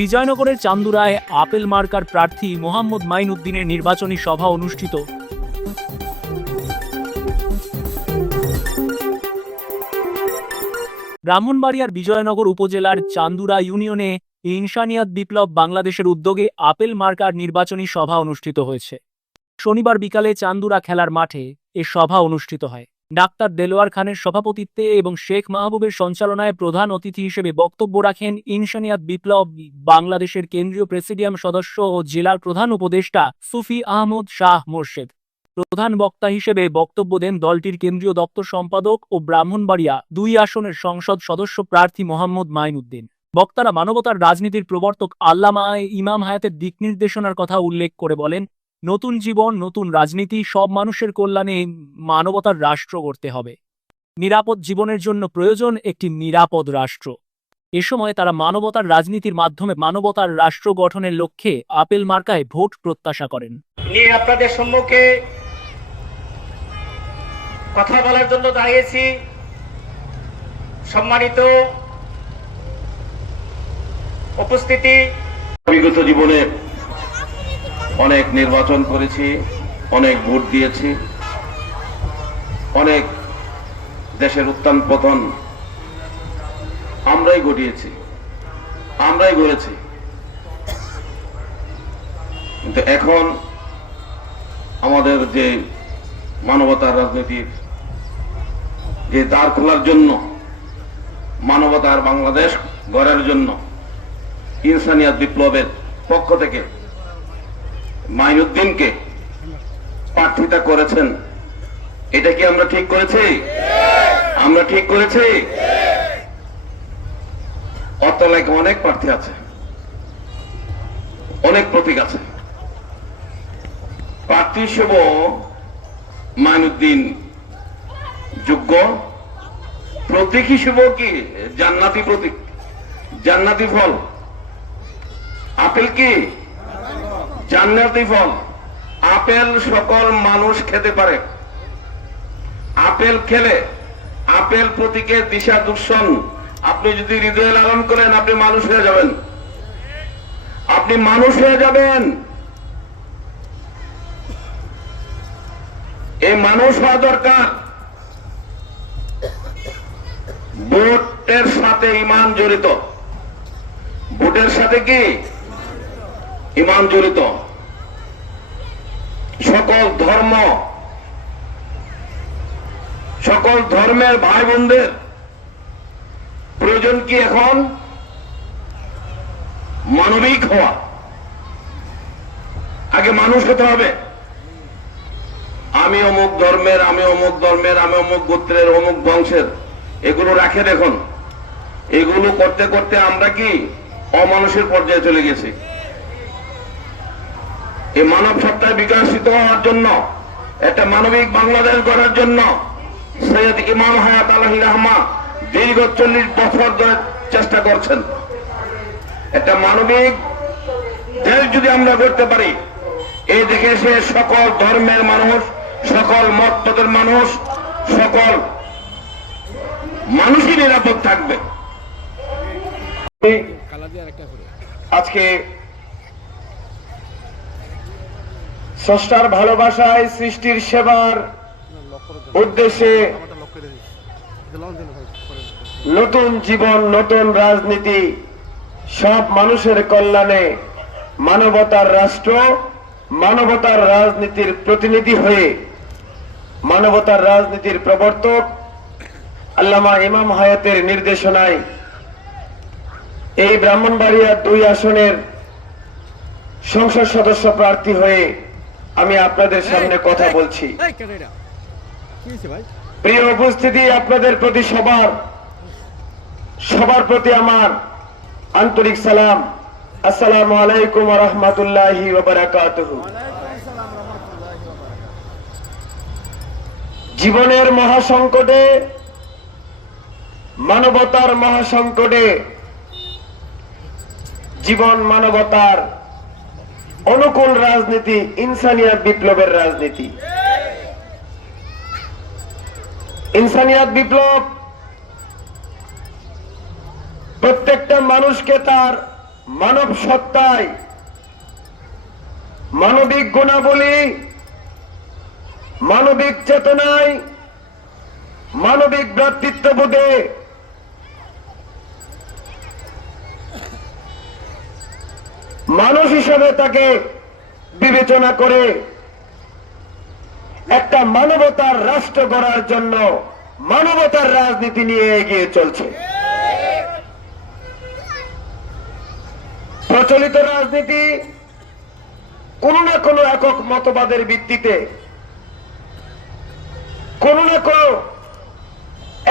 বিজয়নগরের চান্দুরায় apple marker প্রার্থী মোহাম্মদ মাইনুদ্দিনের নির্বাচনী সভা অনুষ্ঠিত। ব্রাহ্মণবাড়িয়ার বিজয়নগর উপজেলার চান্দুরা ইউনিয়নে ইনসানিয়াত বিপ্লব বাংলাদেশের উদ্যোগে আপেল মার্কার নির্বাচনী সভা অনুষ্ঠিত হয়েছে। শনিবার বিকালে চান্দুরা খেলার মাঠে এ সভা অনুষ্ঠিত হয়। ডাক্তার দেলোয়ার খানের সভাপতিত্বে এবং শেখ মাহবুবের সঞ্চালনায় প্রধান অতিথি হিসেবে বক্তব্য রাখেন ইনসানিয়াত বিপ্লব বাংলাদেশের কেন্দ্রীয় প্রেসিডিয়াম সদস্য ও জেলার প্রধান উপদেষ্টা সুফি আহমদ শাহ মোর্শেদ। প্রধান বক্তা হিসেবে বক্তব্য দেন দলটির কেন্দ্রীয় দপ্তর সম্পাদক ও ব্রাহ্মণবাড়িয়া ২ আসনের সংসদ সদস্য প্রার্থী মোহাম্মদ মাইনুদ্দিন। বক্তারা মানবতার রাজনীতির প্রবর্তক আল্লামা ইমাম হায়াতের দিক নির্দেশনার কথা উল্লেখ করে বলেন, নতুন জীবন, নতুন রাজনীতি, সব মানুষের কল্যাণে মানবতার রাষ্ট্র গড়তে হবে। নিরাপদ জীবনের জন্য প্রয়োজন একটি নিরাপদ রাষ্ট্র। এ সময় তারা মানবতার রাজনীতির মাধ্যমে মানবতার রাষ্ট্র গঠনের লক্ষ্যে আপেল মার্কায় ভোট প্রত্যাশা করেন। আপনাদের সম্মুখে কথা বলার জন্য দাঁড়িয়েছি। সম্মানিত উপস্থিতি, বিগত জীবনে অনেক নির্বাচন করেছি, অনেক ভোট দিয়েছি, অনেক দেশের উত্থান পতন আমরাই ঘটিয়েছি, আমরাই গড়েছি। কিন্তু এখন আমাদের যে মানবতার রাজনীতির যে দ্বার খোলার জন্য, মানবতার বাংলাদেশ গড়ার জন্য ইনসানিয়াত বিপ্লবের পক্ষ থেকে মাইনুদ্দিনকে প্রার্থিতা করেছেন। এটা কি আমরা ঠিক করেছি? আমরা ঠিক করেছি? অতলায় অনেক প্রার্থী আছে, অনেক প্রতীক আছে। প্রার্থী হিসেবে মাইনুদ্দিন যোগ্য, প্রতীক হিসেবেও কি জান্নাতি প্রতীক, জান্নাতি ফল। আপেল কি জান্নাতি ফল? আপেল সকল মানুষ খেতে পারে। আপেল খেলে, আপেল প্রতীকের দিশা দর্শন আপনি যদি হৃদয়ে লালন করেন, আপনি মানুষ হয়ে যাবেন, আপনি মানুষ হয়ে যাবেন। এই মানুষ হওয়া দরকার। ভোটের সাথে ঈমান জড়িত, ভোটের সাথে কি ঈমান জড়িত। সকল ধর্ম, সকল ধর্মের ভাই বোনদের প্রয়োজন কি এখন? মানবিক হওয়া। আগে মানুষ হতে হবে। আমি অমুক ধর্মের, আমি অমুক ধর্মের, আমি অমুক গোত্রের, অমুক বংশের, এগুলো রাখে দেখুন। এগুলো করতে করতে আমরা কি অমানুষের পর্যায়ে চলে গেছি। এই মানব সত্তায় বিকশিত হওয়ার জন্য, একটা মানবিক বাংলাদেশ গড়ার জন্য সৈয়দ ইমাম হায়াত আলাহি রহমা দীর্ঘ 40 বছর ধরে চেষ্টা করছেন। একটা মানবিক দেশ যদি আমরা গড়তে পারি, এই দেশে সে সকল ধর্মের মানুষ, সকল মতপথের মানুষ, সকল মানুষই নিরাপদ থাকবে। আজকে স্রষ্টার ভালোবাসায়, সৃষ্টির সেবার উদ্দেশ্যে নতুন জীবন, নতুন রাজনীতি, সব মানুষের কল্যাণে মানবতার রাষ্ট্র, মানবতার রাজনীতির প্রতিনিধি হয়ে মানবতার রাজনীতির প্রবর্তক আল্লামা ইমাম হায়াতের নির্দেশনায় এই ব্রাহ্মণবাড়িয়া 2 আসনের সংসদ সদস্য প্রার্থী হয়ে আমি আপনাদের সামনে কথা বলছি। প্রিয় উপস্থিতি, আপনাদের প্রতি সবার প্রতি আমার আন্তরিক সালাম। আসসালামু আলাইকুম ওয়া রাহমাতুল্লাহি ওয়া বারাকাতুহু। জীবনের মহাসংকটে, মানবতার মহাসংকটে, জীবন মানবতার অনুকূল রাজনীতি ইনসানিয়াত বিপ্লবের রাজনীতি। ইনসানিয়াত বিপ্লব প্রত্যেকটা মানুষকে তার মানব সত্তায়, মানবিক গুণাবলী, মানবিক চেতনায়, মানবিক ভ্রাতৃত্ববোধে মানুষ হিসেবে তাকে বিবেচনা করে একটা মানবতার রাষ্ট্র গড়ার জন্য মানবতার রাজনীতি নিয়ে এগিয়ে চলছে। প্রচলিত রাজনীতি কোন না কোন একক মতবাদের ভিত্তিতে, কোন না কোন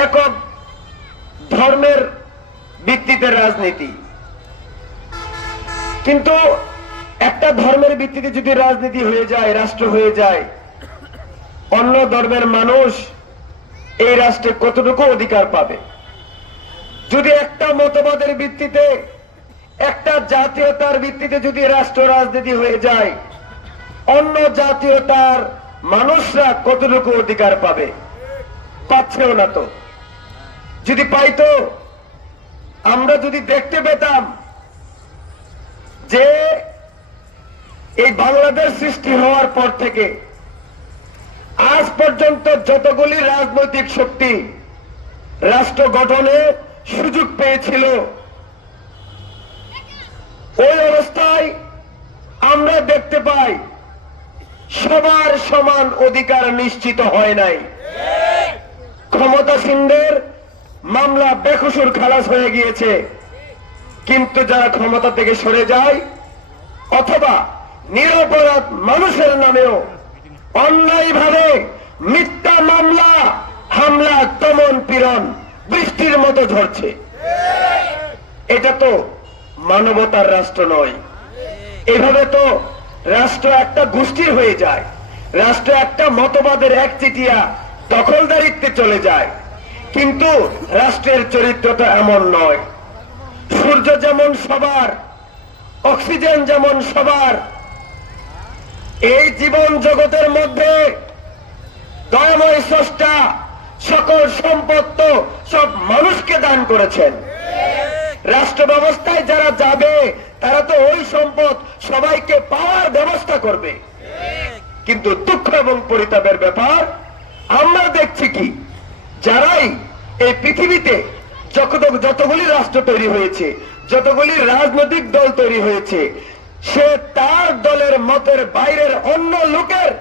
একক ধর্মের ভিত্তিতে রাজনীতি। কিন্তু একটা ধর্মের ভিত্তিতে যদি রাজনীতি হয়ে যায়, রাষ্ট্র হয়ে যায়, অন্য ধর্মের মানুষ এই রাষ্ট্রে কতটুকু অধিকার পাবে? যদি একটা মতবাদের ভিত্তিতে, একটা জাতীয়তার ভিত্তিতে যদি রাষ্ট্র রাজনীতি হয়ে যায়, অন্য জাতীয়তার মানুষরা কতটুকু অধিকার পাবে? পাচ্ছেও না তো। যদি পাইতো, আমরা যদি দেখতে পেতাম যে এই বাংলাদেশ সৃষ্টি হওয়ার পর থেকে আজ পর্যন্ত যতগুলি রাজনৈতিক শক্তি রাষ্ট্র গঠনে সুযোগ পেয়েছিল, ওই অবস্থায় আমরা দেখতে পাই সবার সমান অধিকার নিশ্চিত হয় নাই। ক্ষমতাসীনদের মামলা বেকসুর খালাস হয়ে গিয়েছে, কিন্তু যারা ক্ষমতা থেকে সরে যায় অথবা নিরপরাধ মানুষের নামেও অন্যায়ভাবে মিথ্যা মামলা, হামলা, দমন পীড়ন বৃষ্টির মতো ঝরছে। এটা তো মানবতার রাষ্ট্র নয়। এভাবে তো রাষ্ট্র একটা গোষ্ঠীর হয়ে যায়, রাষ্ট্র একটা মতবাদের একচেটিয়া দখলদারিত্বে চলে যায়। কিন্তু রাষ্ট্রের চরিত্রটা এমন নয়। সূর্য যেমন সবার, অক্সিজেন যেমন সবার, এই জীবন জগতের মধ্যে দয়াময় স্রষ্টা সকল সম্পদ সব মানুষকে দান করেছেন। রাষ্ট্র ব্যবস্থায় যারা যাবে তারা তো ওই সম্পদ সবাইকে পাওয়ার ব্যবস্থা করবে। কিন্তু দুঃখ এবং পরিতাপের ব্যাপার, আমরা দেখছি কি, যারাই এই পৃথিবীতে যতগুলি রাষ্ট্র তৈরি হয়েছে, যতগুলি রাজনৈতিক দল তৈরি হয়েছে, সে তার দলের মতের বাইরের অন্য লোকের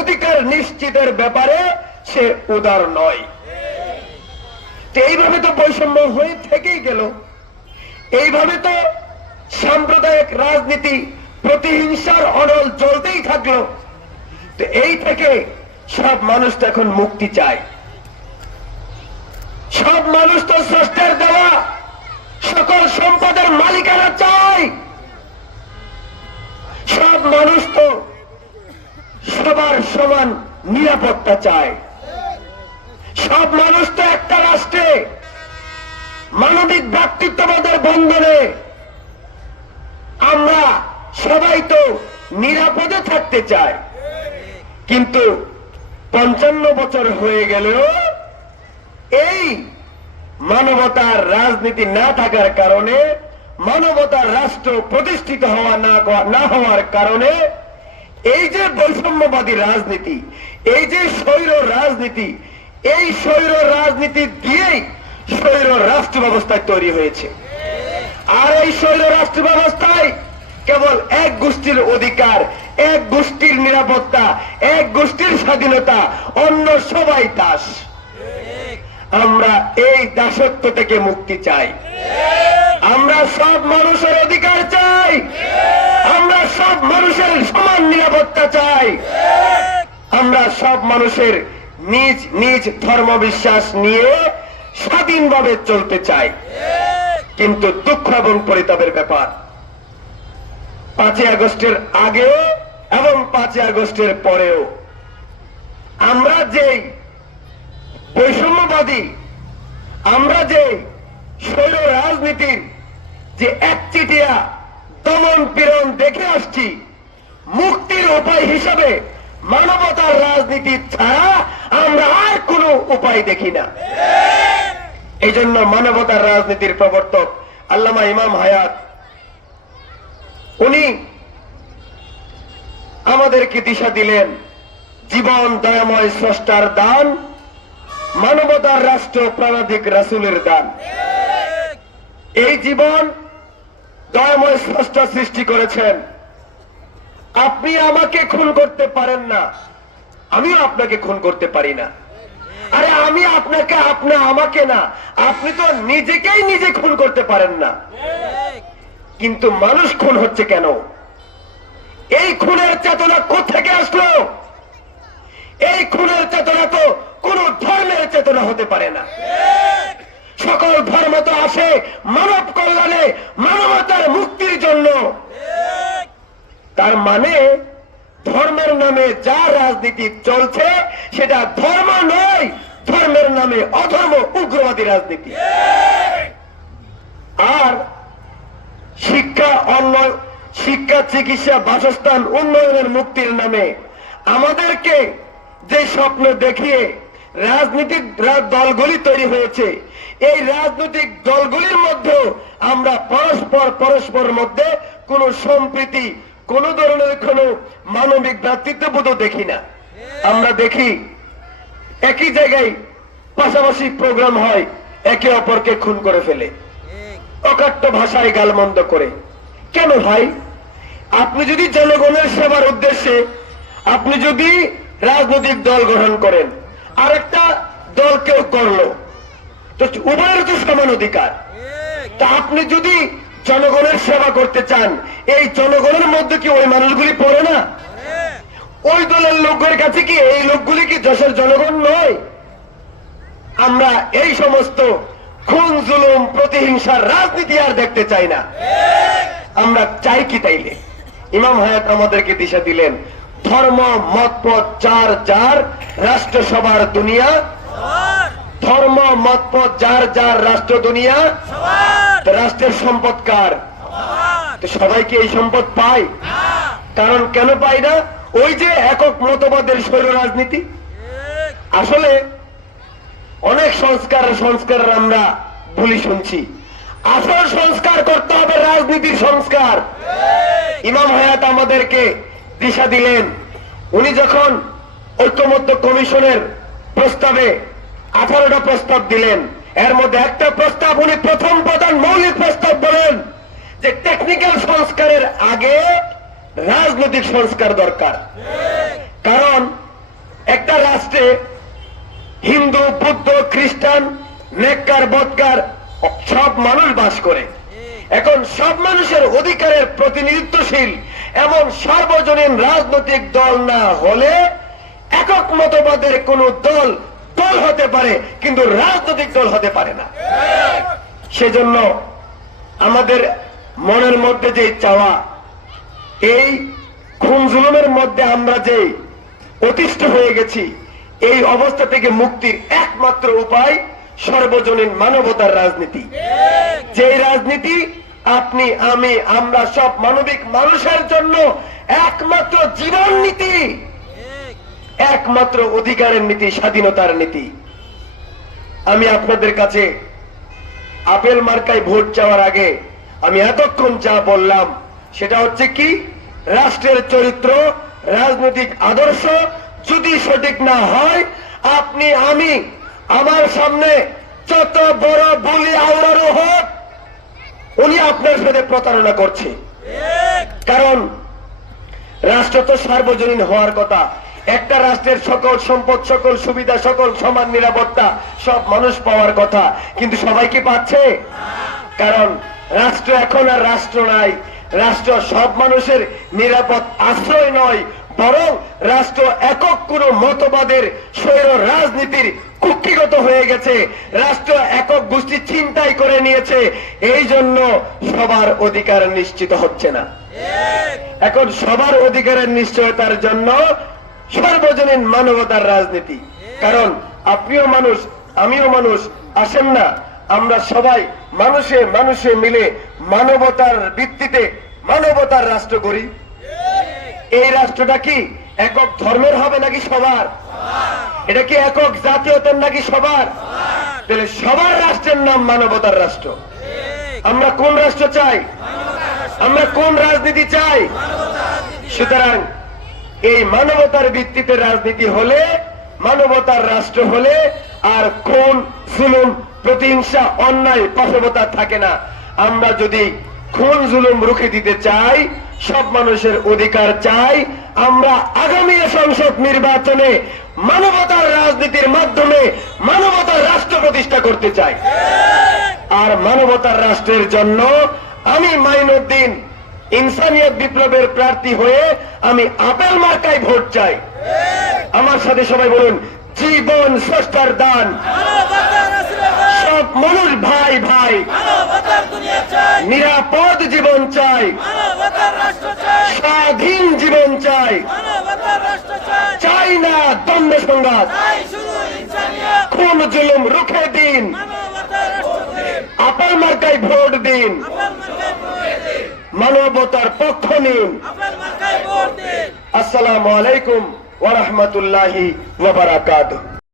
অধিকার নিশ্চিতের ব্যাপারে সে উদার নয়। এইভাবে তো বৈষম্য হয়ে থেকেই গেল। এইভাবে তো সাম্প্রদায়িক রাজনীতি, প্রতিহিংসার অনল চলতেই থাকলো। তো এই থেকে সব মানুষ তো এখন মুক্তি চায়। সব মানুষ তো স্রষ্টার দেওয়া সকল সম্পদের মালিকানা চায়। সব মানুষ তো সবার সমান নিরাপত্তা চায়। সব মানুষ তো একটা রাষ্ট্রে মানবিক ভ্রাতৃত্ববোধের বন্ধনে আমরা সবাই তো নিরাপদে থাকতে চাই। কিন্তু 55 বছর হয়ে গেলেও এই মানবতার রাজনীতি না থাকার কারণে, মানবতার রাষ্ট্র প্রতিষ্ঠিত হওয়া না হওয়ার কারণে এই যে বৈষম্যবাদী রাজনীতি, এই যে স্বৈর রাজনীতি, এই স্বৈর রাজনীতি দিয়েই স্বৈর রাষ্ট্র ব্যবস্থায় তৈরি হয়েছে। আর এই স্বৈর রাষ্ট্র ব্যবস্থায় কেবল এক গোষ্ঠীর অধিকার, এক গোষ্ঠীর নিরাপত্তা, এক গোষ্ঠীর স্বাধীনতা, অন্য সবাই দাস। আমরা এই দাসত্ব থেকে মুক্তি চাই। আমরা সব মানুষের অধিকার চাই। আমরা সব মানুষের সমান নিরাপত্তা চাই। আমরা সব মানুষের নিজ নিজ ধর্ম বিশ্বাস নিয়ে স্বাধীনভাবে চলতে চাই। কিন্তু দুঃখ এবং পরিতাপের ব্যাপার, 5ই আগস্টের আগেও এবং 5ই আগস্টের পরেও আমরা যে বৈষম্যবাদী, আমরা যে স্বৈর রাজনীতির যে একচেটিয়া দমন পীড়ন দেখে আসছি, মুক্তির উপায় হিসাবে মানবতার রাজনীতি ছাড়া আমরা আর কোনো উপায় দেখি না। এই জন্য মানবতার রাজনীতির প্রবর্তক আল্লামা ইমাম হায়াত উনি আমাদেরকে দিশা দিলেন, জীবন দয়াময় স্রষ্টার দান, মানবতার রাষ্ট্র প্রাণাধিক রাসূলের দান। এই জীবন দয়াময় স্রষ্টা সৃষ্টি করেছেন। আপনি আমাকে খুন করতে পারেন না, আমিও আপনাকে খুন করতে পারি না। আরে আমি আপনাকে, আপনি আমাকে না, আপনি তো নিজেকেই নিজে খুন করতে পারেন না। কিন্তু মানুষ খুন হচ্ছে কেন? এই খুনের চেতনা কোত্থেকে আসলো? এই খুনের চেতনা তো কোন ধর্মের চেতনা হতে পারে না। সকল ধর্ম তো আসে মানব কল্যাণে, মানবতার মুক্তির জন্য। তার মানে ধর্মের নামে যা রাজনীতি চলছে সেটা ধর্ম নয়, ধর্মের নামে অধর্ম, উগ্রবাদী রাজনীতি। আর শিক্ষা, শিক্ষা, চিকিৎসা, বাসস্থান, উন্নয়নের মুক্তির নামে আমাদেরকে যে স্বপ্ন দেখিয়ে রাজনৈতিক দলগুলি তৈরি হয়েছে, এই রাজনৈতিক দলগুলির মধ্যে আমরা পরস্পর মধ্যে কোন সম্প্রীতি, কোন ধরনের কোন মানবিক ভ্রাতৃত্ববোধ দেখি না। আমরা দেখি একই জায়গায় পাশাপাশি প্রোগ্রাম হয়, একে অপরকে খুন করে ফেলে, অকাট্য ভাষায় গালমন্দ করে। কেন ভাই? আপনি যদি জনগণের সেবার উদ্দেশ্যে আপনি যদি রাজনৈতিক দল গঠন করেন, আরেকটা দল কেউ করলো, তো উভয়ের তো সমান অধিকার। তা আপনি যদি জনগণের সেবা করতে চান, এই জনগণের মধ্যে কি ওই মানুষগুলি পড়ে না? ওই দলের লোকের কাছে কি এই লোকগুলি কি দেশের জনগণ নয়? আমরা এই সমস্ত খুন, জুলুম, প্রতিহিংসার রাজনীতি আর দেখতে চাই না। আমরা চাই কি তাইলে? ইমাম হায়াত আমাদেরকে দিশা দিলেন, ধর্ম মতপথ যার যার, রাষ্ট্র সবার দুনিয়া। ধর্ম মতপথ যার যার, রাষ্ট্র দুনিয়া। রাষ্ট্রের সম্পদ কার? তো সবাই কি এই সম্পদ পায়? কারণ কেন পাই না? ওই যে একক মতবাদের স্বৈর রাজনীতি। আসলে অনেক সংস্কার আমরা ভুলি শুনছি। আসল সংস্কার করতে হবে রাজনীতির সংস্কার। ইমাম হায়াত আমাদেরকে দিশা দিলেন। উনি যখন ঐক্যমত্য কমিশনের প্রস্তাবে 18টা প্রস্তাব দিলেন, এর মধ্যে একটা প্রস্তাব উনি প্রথম প্রধান মৌলিক প্রস্তাব বলেন যে টেকনিক্যাল সংস্কারের আগে রাজনৈতিক সংস্কার দরকার। কারণ একটা রাষ্ট্রে হিন্দু, বৌদ্ধ, খ্রিস্টান, নেককার, বদকার সব মানুষ বাস করে। এখন সব মানুষের অধিকারের প্রতিনিধিত্বশীল এমন সার্বজনীন রাজনৈতিক দল না হলে একক মতবাদের কোন দল হতে পারে, কিন্তু রাজনৈতিক দল হতে পারে না। সেজন্য আমাদের মনের মধ্যে যে চাওয়া, এই খুন জুলুমের মধ্যে আমরা যে অতিষ্ঠ হয়ে গেছি, এই অবস্থা থেকে মুক্তির একমাত্র উপায় সর্বজনীন মানবতার রাজনীতি। যে রাজনীতি আপনি, আমি, আমরা সব মানবিক মানুষের জন্য একমাত্র জীবন নীতি, একমাত্র অধিকারের নীতি, স্বাধীনতার নীতি। আমি আপনাদের কাছে আপেল মার্কায় ভোট চাওয়ার আগে আমি এতক্ষণ যা বললাম সেটা হচ্ছে কি, রাষ্ট্রের চরিত্র, রাজনৈতিক আদর্শ যদি সঠিক না হয়, আপনি, আমি, আমার সামনে যত বড় বলি আওড়ারও হোক, উনি আপনার সাথে প্রতারণা করছে। কারণ রাষ্ট্র তো সার্বজনীন হওয়ার কথা। একটা রাষ্ট্রের সকল সম্পদ, সকল সুবিধা, সকল সমান নিরাপত্তা সব মানুষ পাওয়ার কথা, কিন্তু সবাই কি পাচ্ছে? কারণ রাষ্ট্র এখন আর রাষ্ট্র নাই। রাষ্ট্র সব মানুষের নিরাপদ আশ্রয় নয়, বরং রাষ্ট্র একক কোন মতবাদের স্বৈর রাজনীতির কুক্ষিগত হয়ে গেছে। রাষ্ট্র একক গোষ্ঠী চিন্তাই করে নিয়েছে। এই জন্য সবার অধিকার নিশ্চিত হচ্ছে না। এখন সবার অধিকারের নিশ্চয়তার জন্য সর্বজনীন মানবতার রাজনীতি। কারণ আপনিও মানুষ, আমিও মানুষ, আসেন না আমরা সবাই মানুষে মানুষে মিলে মানবতার ভিত্তিতে মানবতার রাষ্ট্র করি। এই রাষ্ট্রটা কি একক ধর্মের হবে নাকি সবার? এটা কি একক জাতীয়তার নাকি সবার? তাহলে সবার রাষ্ট্রের নাম মানবতার রাষ্ট্র। আমরা কোন রাষ্ট্র চাই? আমরা কোন রাজনীতি চাই? সুতরাং এই মানবতার ভিত্তিতে রাজনীতি হলে, মানবতার রাষ্ট্র হলে আর খুন, জুলুম, প্রতিহিংসা, অন্যায়, পাশবতা থাকে না। আমরা যদি খুন জুলুম রুখে দিতে চাই, সব মানুষের অধিকার চাই, আমরা আগামী সংসদ নির্বাচনে মানবতার রাজনীতির মাধ্যমে মানবতার রাষ্ট্র প্রতিষ্ঠা করতে চাই। আর মানবতার রাষ্ট্রের জন্য আমি মাইনুদ্দিন ইনসানিয়ত বিপ্লবের প্রার্থী হয়ে আমি আপেল মার্কায় ভোট চাই। আমার সাথে সবাই বলুন, জীবন স্রষ্টার দান, সব মানুষ ভাই ভাই, নিরাপদ জীবন চাই, স্বাধীন জীবন চাই, চাই না দ্বন্দ্ব সংঘাত, খুন জুলুম রুখে দিন, আপেল মার্কায় ভোট দিন, মানবতার পক্ষ নিন। আসসালামু আলাইকুম ওয়া রাহমাতুল্লাহি ওয়া বারাকাতুহু।